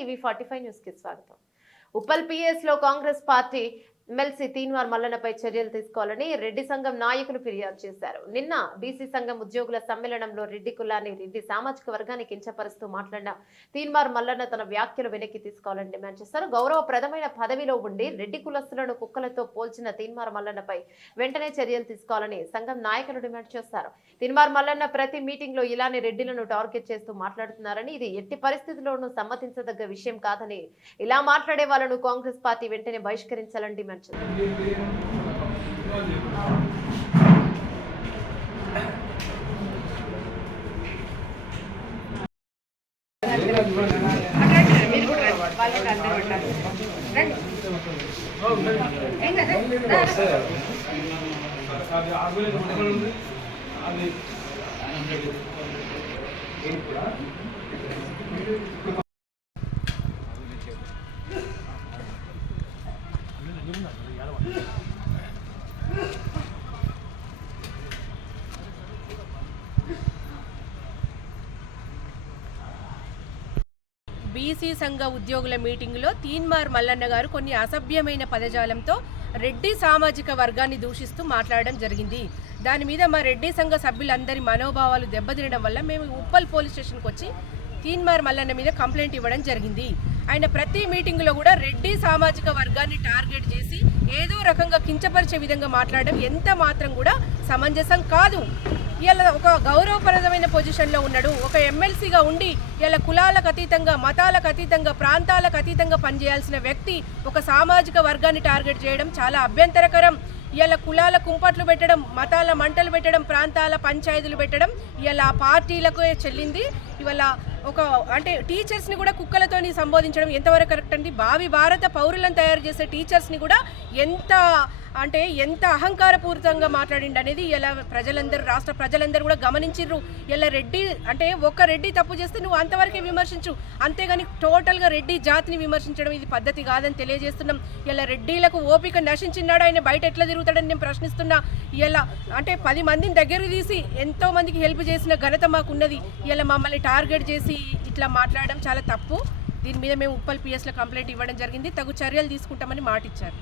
TV 45 news కి స్వాగతం. Uppal PS లో కాంగ్రెస్ పార్టీ ఎమ్మెల్సీ తీన్మార్ మల్లన్నపై చర్యలు తీసుకోవాలని రెడ్డి సంఘం నాయకులు ఫిర్యాదు చేశారు. నిన్న బీసీ సంఘం ఉద్యోగుల సమ్మేళనంలో రెడ్డి కులాన్ని రెడ్డి సామాజిక వర్గాన్ని కించపరుస్తూ మాట్లాడిన తీన్మార్ మల్లన్న తన వ్యాఖ్యలు వెనక్కి తీసుకోవాలని డిమాండ్ చేశారు. గౌరవప్రదమైన పదవిలో ఉండి రెడ్డి కులస్తులను కుక్కలతో పోల్చిన తీన్మార్ మల్లన్నపై వెంటనే చర్యలు తీసుకోవాలని సంఘం నాయకులు డిమాండ్ చేశారు. తీన్మార్ మల్లన్న ప్రతి మీటింగ్ లో ఇలానే రెడ్డిలను టార్గెట్ చేస్తూ మాట్లాడుతున్నారని, ఇది ఎట్టి పరిస్థితుల్లోనూ సమ్మతించదగ్గ విషయం కాదని, ఇలా మాట్లాడే వాళ్ళను కాంగ్రెస్ పార్టీ వెంటనే బహిష్కరించాలని డిమాండ్ చేశారు. బీసీ సంఘ ఉద్యోగుల మీటింగులో తీన్మార్ మల్లన్న గారు కొన్ని అసభ్యమైన పదజాలంతో రెడ్డి సామాజిక వర్గాన్ని దూషిస్తూ మాట్లాడడం జరిగింది. దాని మీద మా రెడ్డి సంఘ సభ్యులందరి మనోభావాలు దెబ్బతినడం వల్ల మేము ఉప్పల్ పోలీస్ స్టేషన్కి వచ్చి తీన్మార్ మల్లన్న మీద కంప్లైంట్ ఇవ్వడం జరిగింది. ఆయన ప్రతి మీటింగులో కూడా రెడ్డి సామాజిక వర్గాన్ని టార్గెట్ చేసి ఏదో రకంగా కించపరిచే విధంగా మాట్లాడడం ఎంత మాత్రం కూడా సమంజసం కాదు. ఇలా ఒక గౌరవప్రదమైన పొజిషన్లో ఉన్నాడు, ఒక ఎమ్మెల్సీగా ఉండి ఇలా కులాలకు అతీతంగా, మతాలకు అతీతంగా, ప్రాంతాలకు అతీతంగా పనిచేయాల్సిన వ్యక్తి ఒక సామాజిక వర్గాన్ని టార్గెట్ చేయడం చాలా అభ్యంతరకరం. ఇలా కులాల కుంపట్లు పెట్టడం, మతాల మంటలు పెట్టడం, ప్రాంతాల పంచాయతీలు పెట్టడం ఇలా పార్టీలకు చెల్లింది. ఇవాళ ఒక అంటే టీచర్స్ని కూడా కుక్కలతోని సంబోధించడం ఎంతవరకు కరెక్ట్ అండి? భావి భారత పౌరులను తయారు చేసే టీచర్స్ని కూడా ఎంత అహంకారపూరితంగా మాట్లాడిండి అనేది ఇలా ప్రజలందరూ, రాష్ట్ర ప్రజలందరూ కూడా గమనించిర్రు. ఇలా రెడ్డి అంటే ఒక్క రెడ్డి తప్పు చేస్తే నువ్వు అంతవరకే విమర్శించు, అంతేగాని టోటల్గా రెడ్డి జాతిని విమర్శించడం ఇది పద్ధతి కాదని తెలియజేస్తున్నాం. ఇలా రెడ్డిలకు ఓపిక నశించినాడు, ఆయన బయట ఎట్లా తిరుగుతాడని నేను ప్రశ్నిస్తున్నా. ఇలా అంటే 10 మందిని దగ్గరకు తీసి ఎంతో మందికి హెల్ప్ చేసిన ఘనత మాకున్నది. ఇలా మమ్మల్ని టార్గెట్ చేసి ఇట్లా మాట్లాడడం చాలా తప్పు. దీని మీద మేము ఉప్పల్ పిఎస్లో కంప్లైంట్ ఇవ్వడం జరిగింది. తగు చర్యలు తీసుకుంటామని మాట ఇచ్చారు.